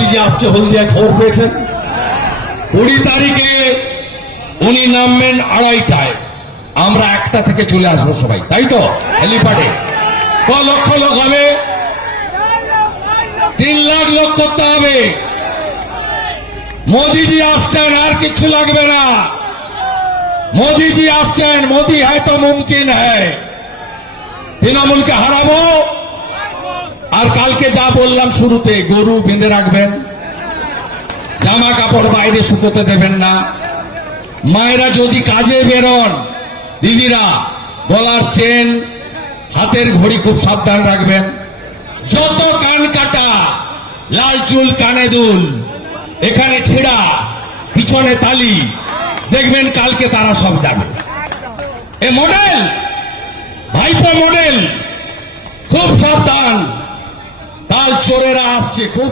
মোদিজি আসছে হলদিয়া, খবর পেয়েছেন? 20 তারিখে উনি নামবেন 2:30টায়, আমরা 1টা থেকে চলে আসবো সবাই, তাই তো? হেলিপ্যাডে লক্ষ লোক হবে, 3 লাখ লোক করতে হবে। মোদিজি আসছেন, আর কিছু লাগবে না। মোদিজি আসছেন, মোদি হ্যায় তো মুমকিন হ্যায়। তৃণমূলকে হারাবো। আর কালকে যা বললাম শুরুতে, গরু বেঁধে রাখবেন, জামা কাপড় বাইরে শুকোতে দেবেন না। মায়েরা যদি কাজে বেরোন, দিদিরা গলার চেন, হাতের ঘড়ি খুব সাবধান রাখবেন। যত কান কাটা, লাল চুল কানে দুল, এখানে ছেঁড়া, পিছনে তালি, দেখবেন কালকে তারা সব যাবে। এ মডেল, ভাইপো মডেল, খুব সাবধান। কাল চোরেরা আসছে, খুব